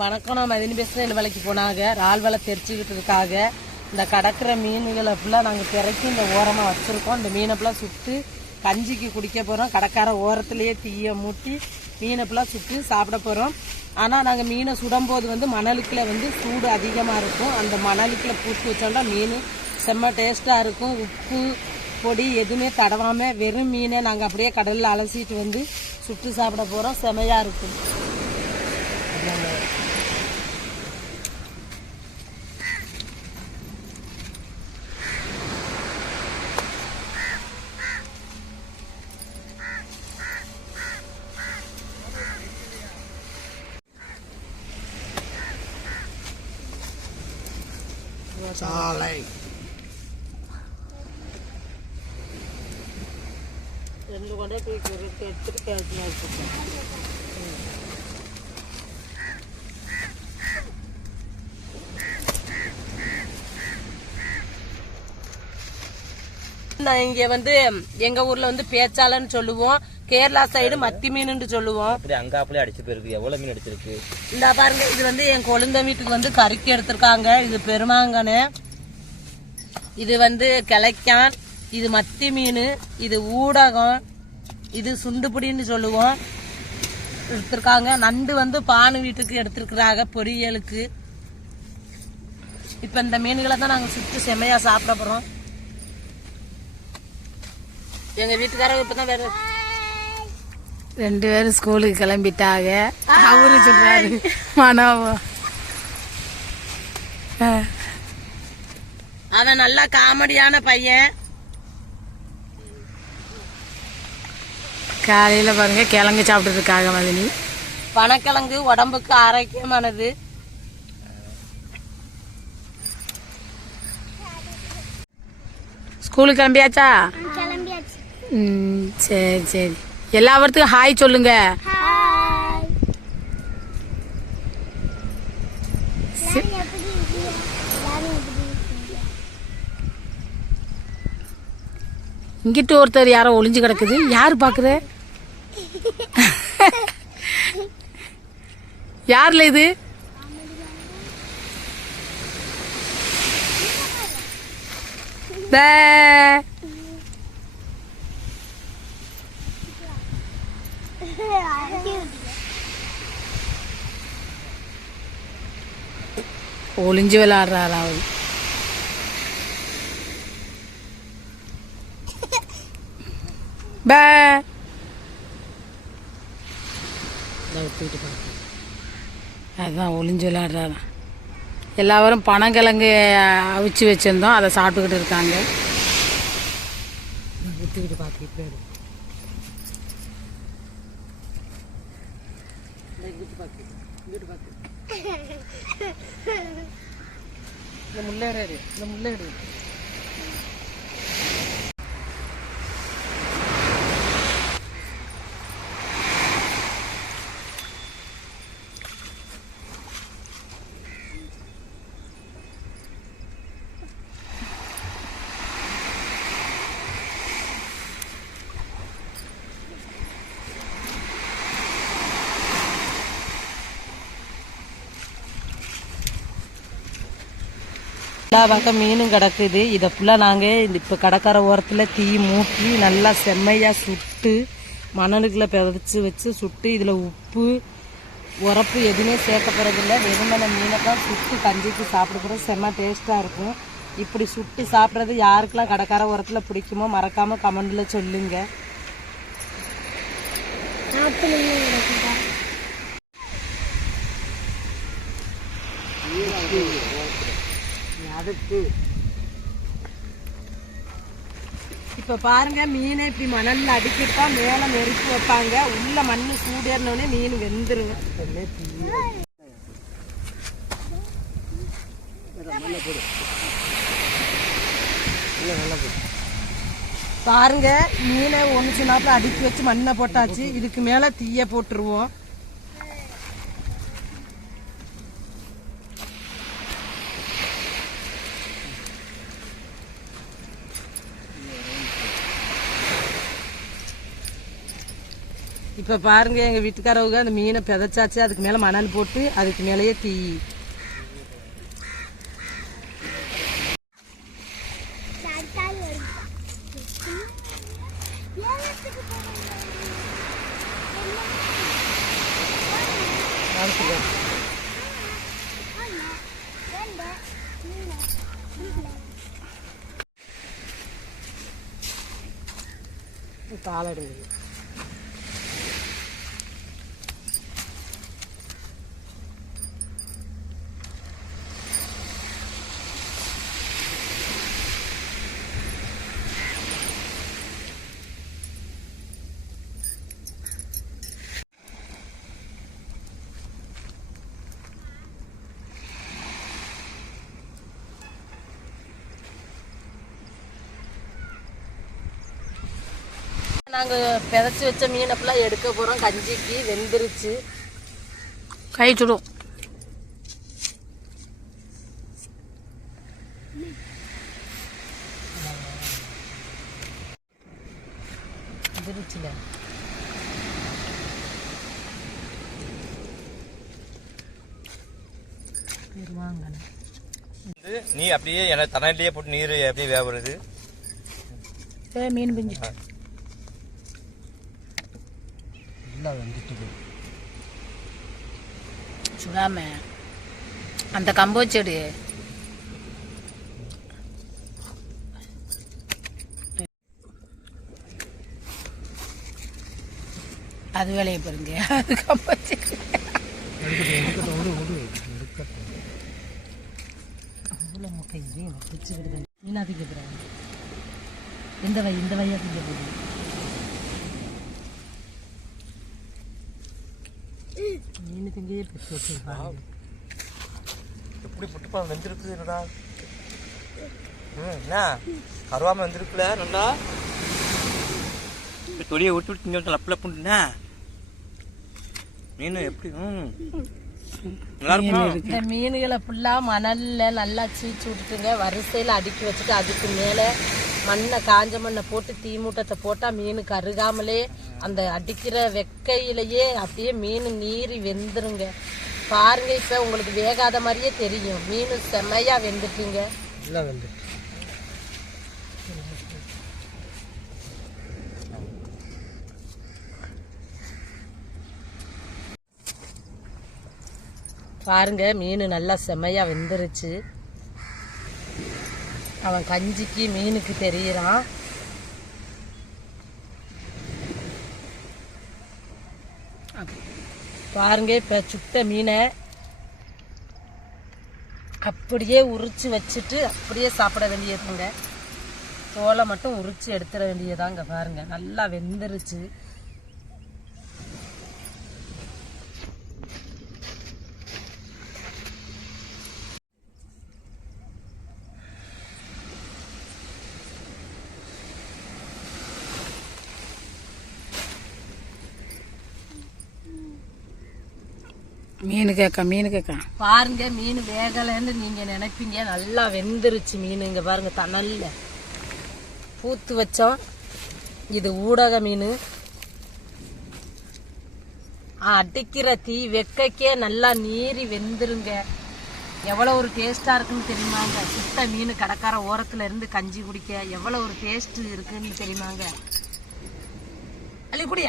வணக்கம். நான் மதினி பேசுகிறேன் வேலைக்கு போனாங்க. இறால் வலை தெரிச்சுக்கிட்டு இருக்காங்க இந்த கடக்கிற மீன்களை ஃபுல்லாக நாங்கள் பிறக்கி இந்த ஓரமாக வச்சுருக்கோம். இந்த மீனை ஃபுல்லாக சுட்டு கஞ்சிக்கு குடிக்க போகிறோம் கடற்கார ஓரத்துலேயே தீயை மூட்டி மீனை ஃபுல்லாக சுட்டு சாப்பிட போகிறோம் ஆனால் நாங்கள் மீனை சுடும்போது வந்து மணலுக்குள்ள வந்து சூடு அதிகமாக இருக்கும். அந்த மணலுக்குள்ள பூத்து வச்சோம்னா மீன் செம்ம டேஸ்ட்டாக இருக்கும். உப்பு பொடி எதுவுமே தடவாமல் வெறும் மீனை நாங்கள் அப்படியே கடலில் அலசிட்டு வந்து சுட்டு சாப்பிட போகிறோம் செமையாக இருக்கும். mulu Saleh. ఎందుకంటే நான் இங்க வந்து எங்க ஊர்ல வந்து பேச்சாளன்னு சொல்லுவோம். கேரளா சைடு மத்தி மீனுன்னு சொல்லுவோம். அப்படி அங்க அப்படியே அடிச்சு போயிருக்கு? எவ்வளவு மீன் அடிச்சிருக்கு? இந்த பாருங்க இது வந்து என் கொழுந்த வீட்டுக்கு வந்து கறிக்கு எடுத்திருக்காங்க. இது பெருமாங்கன்னு. இது வந்து கிளைக்கான். இது மத்தி மீன். இது ஊடகம். இது சுண்டுபிடின்னு சொல்லுவோம். எடுத்திருக்காங்க. நண்டு வந்து பானு வீட்டுக்கு எடுத்திருக்கிறாங்க பொரியலுக்கு. இப்ப இந்த மீன்களை தான் நாங்க சுட்டு செமையா சாப்பிட போறோம். எங்க வீட்டுக்காரங்க இப்பதான் வேற ரெண்டு பேரும் ஸ்கூலுக்கு கிளம்பிட்டாங்க. அவரு சொல்றாரு மனோவா. அவன் நல்லா காமெடியான பையன். காலையில பாருங்க கிழங்கு சாப்பிட்டு இருக்காங்க மதினி. பனக்கிழங்கு உடம்புக்கு ஆரோக்கியமானது. ஸ்கூலுக்கு கிளம்பியாச்சா. ம் சரி சரி. எல்லாவற்றுக்கும் ஹாய் சொல்லுங்க. இங்கிட்டு ஒருத்தர் யாரோ ஒளிஞ்சு கிடக்குது. யார் பாக்குற யார்ல இது? பே. ஒளிஞ்சு விளையாடுறாரா அவரு பே அதுதான் ஒளிஞ்சு விளையாடுறாரா எல்லாரும் பனங்கிழங்கு அவிச்சு வச்சிருந்தோம் அதை சாப்பிட்டுக்கிட்டு இருக்காங்க இந்த முள்ளேடு இந்த முள்ளேடு எல்லா வகை மீனும் கிடக்குது. இதை ஃபுல்லாக நாங்கள் இப்போ கடற்கரை ஓரத்தில் தீ மூட்டி நல்லா செம்மையாக சுட்டு மணலுக்குள்ள பிதச்சி வச்சு சுட்டு இதில் உப்பு உரப்பு எதுவுமே சேர்க்க போகிறதில்ல வெறுமனை மீனை தான் சுட்டு கஞ்சிக்கு சாப்பிட செம்ம டேஸ்ட்டாக இருக்கும். இப்படி சுட்டு சாப்பிட்றது யாருக்கெல்லாம் கடற்கரை ஓரத்தில் பிடிக்குமோ மறக்காமல் கமெண்டில் சொல்லுங்கள் அதுக்கு இப்போ பாருங்க மீனை இப்படி மணலில் அடிக்கிட்டா மேலே நெருக்கி வைப்பாங்க. உள்ள மண்ணு சூடேறினோடனே மீன் வெந்துருங்க. பாருங்க மீனை ஒன்று நாட்டில் அடுக்கி வச்சு மண்ணை போட்டாச்சு. இதுக்கு மேல தீய போட்டுருவோம். இப்போ பாருங்க எங்கள் வீட்டுக்காரவங்க அந்த மீனை பிதைச்சாச்சு. அதுக்கு மேலே மணல் போட்டு அதுக்கு மேலேயே தீ. காலடுங்க நாங்கள் பிதைச்சி வச்ச மீனை ஃபுல்லாக எடுக்க போகிறோம் கஞ்சிக்கு வெந்துருச்சு. கை சுடும் இது நீ அப்படியே எனக்கு தண்ணிலேயே போட்டு நீர் அப்படியே வேவுறது? மீன் பிஞ்சு நல்லா வந்துட்டு சுடாம. அந்த கம்போ செடி அது வேலையை பாருங்க. அது கம்போ செடி முட்டை இது பிடிச்சிக்கிட்டு இந்த வை இந்த வையா திங்க போகுது மீன் திங்கையே பிடிச்சி எப்படி புட்டுப்பழம் வெந்திருக்கு என்னடா? என்ன? கருவாம வெந்திருக்குல நல்லா தொழியை விட்டு விட்டு இங்கே லப்பு லப்புன்னா மீன் எப்படி இந்த மீன்களை ஃபுல்லாக மணலில் நல்லா சீச்சு விட்டுட்டுங்க வரிசையில் அடுக்கி வச்சுட்டு அதுக்கு மேலே மண்ணை காஞ்ச மண்ணை போட்டு தீ மூட்டத்தை போட்டால் மீன் கருகாமலே அந்த அடிக்கிற வெக்கையிலேயே அப்படியே மீன் நீறி வெந்துருங்க. பாருங்க இப்போ உங்களுக்கு வேகாத மாதிரியே தெரியும். மீன் செம்மையா வெந்துட்டுங்க. பாருங்க மீன் நல்லா செம்மையா வெந்துருச்சு. அவன் கஞ்சிக்கு மீனுக்கு தெரியறான். பாருங்க இப்ப சுட்ட மீனை அப்படியே உரிச்சு வச்சுட்டு அப்படியே சாப்பிட வேண்டியதுங்க. தோலை மட்டும் உரிச்சு எடுத்துட வேண்டியதாங்க பாருங்க. நல்லா வெந்துருச்சு. மீன் கேட்க மீன் கேட்க பாருங்க மீன் வேகலைன்னு நீங்க நினைப்பீங்க. நல்லா வெந்துருச்சு மீன். இங்க பாருங்க தணல்ல. பூத்து வச்சோம் இது ஊடக மீன். அடிக்கிற தீ வெக்கைக்கே நல்லா நீரி வெந்துருங்க. எவ்வளோ ஒரு டேஸ்டா இருக்குன்னு தெரியுமாங்க சுத்த மீன் கடற்கரை ஓரத்துல இருந்து கஞ்சி குடிக்க எவ்வளோ ஒரு டேஸ்ட் இருக்குன்னு தெரியுமாங்க அள்ளி குடி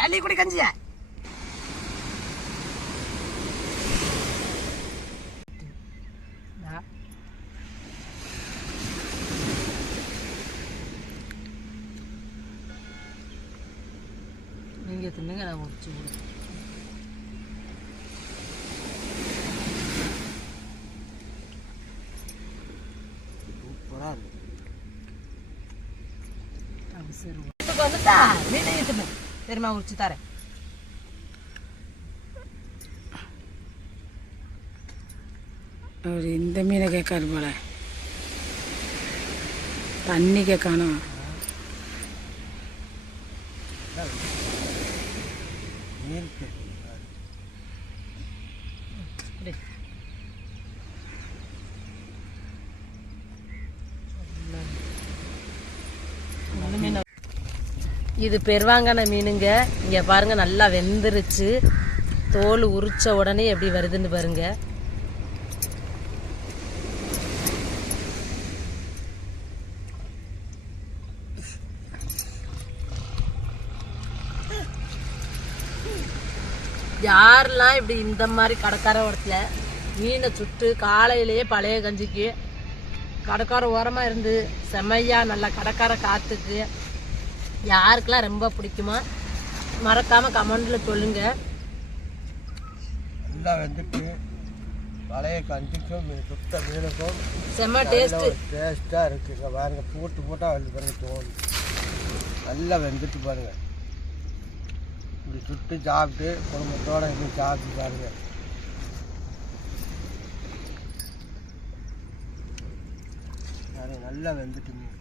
வீட்டுக்கு வந்துட்டா? மீனை இட்டுமே தெரியுமா உரிச்சு தரேன். அவர் இந்த மீனை கேட்காரு போல. தண்ணி கேட்கானோ? இது பெருவாங்கான மீனுங்க. இங்க பாருங்க நல்லா வெந்துருச்சு. தோல் உரிச்ச உடனே எப்படி வருதுன்னு பாருங்க. யாரெல்லாம் இப்படி இந்த மாதிரி கடற்கரை ஓரத்துல மீனை சுட்டு காலையிலேயே பழைய கஞ்சிக்கு கடற்கரை ஓரமாக இருந்து செமையா நல்லா கடற்கரை காத்துக்கு யாருக்கெல்லாம் ரொம்ப பிடிக்குமோ மறக்காம கமெண்ட்ல சொல்லுங்க. நல்லா வந்துட்டு பழைய கஞ்சிக்கும் சுத்த மீனுக்கும் செம்ம டேஸ்ட் டேஸ்ட்டாக இருக்குது இங்கே பாருங்க போட்டு போட்டால் வந்து பாருங்க தோல். நல்லா வெந்துட்டு பாருங்க. இப்படி சுட்டு சாப்பிட்டு குடும்பத்தோடு இப்படி சாப்பிட்டு பாருங்க பாருங்க நல்லா வெந்துட்டு மீன்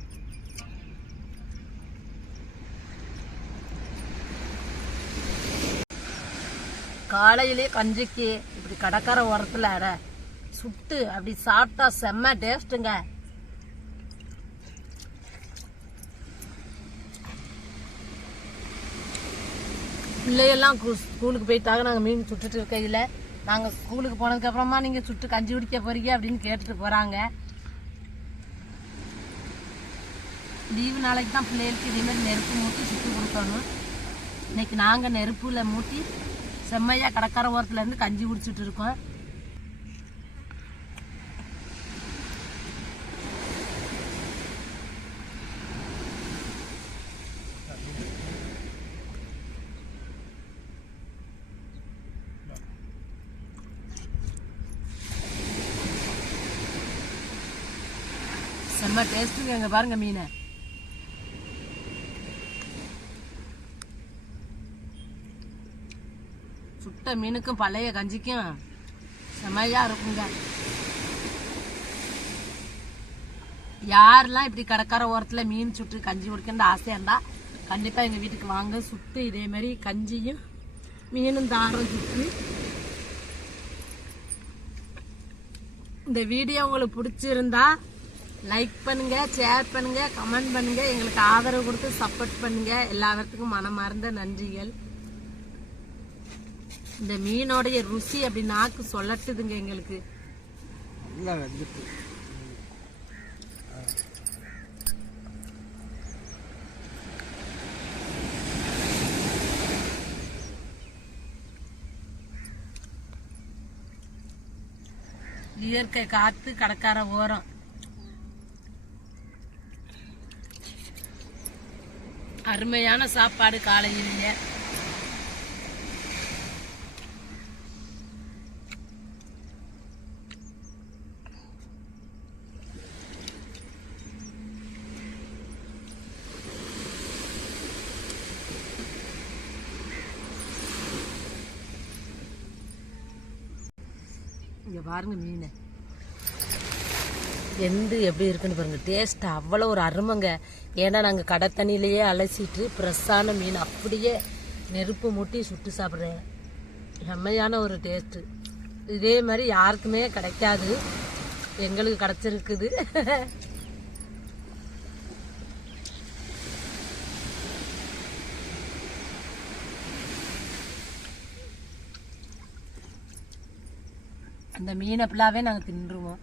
காலையிலேயே கஞ்சிக்கு இப்படி கடற்கரை ஓரத்தில் அட சுட்டு அப்படி சாப்பிட்டா செம்ம டேஸ்ட்டுங்க பிள்ளையெல்லாம் ஸ்கூலுக்கு போயிட்டாங்க நாங்கள் மீன் சுட்டுட்டு இருக்கையில் நாங்கள் ஸ்கூலுக்கு போனதுக்கப்புறமா நீங்கள் சுட்டு கஞ்சி குடிக்க போறீங்க அப்படின்னு கேட்டுட்டு போகிறாங்க லீவு நாளைக்கு தான் பிள்ளைகளுக்கு இதேமாதிரி நெருப்பு மூட்டி சுட்டு கொடுக்கணும். இன்றைக்கி நாங்கள் நெருப்பில் மூட்டி செம்மையாக கடற்கரை ஓரத்துலேருந்து கஞ்சி குடிச்சிட்டு இருக்கோம். செம்ம டேஸ்ட்டுங்க இங்க பாருங்க மீனை. சுட்ட மீனுக்கும் பழைய கஞ்சிக்கும் செமையா இருக்குங்க. யாரெல்லாம் இப்படி கடற்கரை ஓரத்தில் மீன் சுட்டு கஞ்சி குடிக்கணும்னு ஆசையாக இருந்தால் கண்டிப்பாக எங்கள் வீட்டுக்கு வாங்க. சுட்டு இதே மாதிரி கஞ்சியும் மீனும் தாரம் சுட்டு. இந்த வீடியோ உங்களுக்கு பிடிச்சிருந்தா லைக் பண்ணுங்க ஷேர் பண்ணுங்க கமெண்ட் பண்ணுங்க எங்களுக்கு ஆதரவு கொடுத்து சப்போர்ட் பண்ணுங்க. எல்லாத்துக்கும் மனமார்ந்த நன்றிகள். இந்த மீனோடைய ருசி அப்படி நாக்கு சொல்லட்டுதுங்க எங்களுக்கு. இயற்கை காத்து கடற்கர ஓரம். அருமையான சாப்பாடு காலையிலேயே. இங்கே பாருங்க மீன். எந்து எப்படி இருக்குன்னு பாருங்க. டேஸ்ட் அவ்வளோ ஒரு அருமைங்க. ஏன்னா நாங்கள் கடை தண்ணியிலேயே அலசிட்டு ஃப்ரெஷ்ஷான மீன் அப்படியே நெருப்பு மூட்டி சுட்டு சாப்பிட்றேன். செம்மையான ஒரு டேஸ்ட்டு இதே மாதிரி யாருக்குமே கிடைக்காது. எங்களுக்கு கிடச்சிருக்குது. அந்த மீனை ஃபுல்லாகவே நாங்கள் தின்றுவோம்.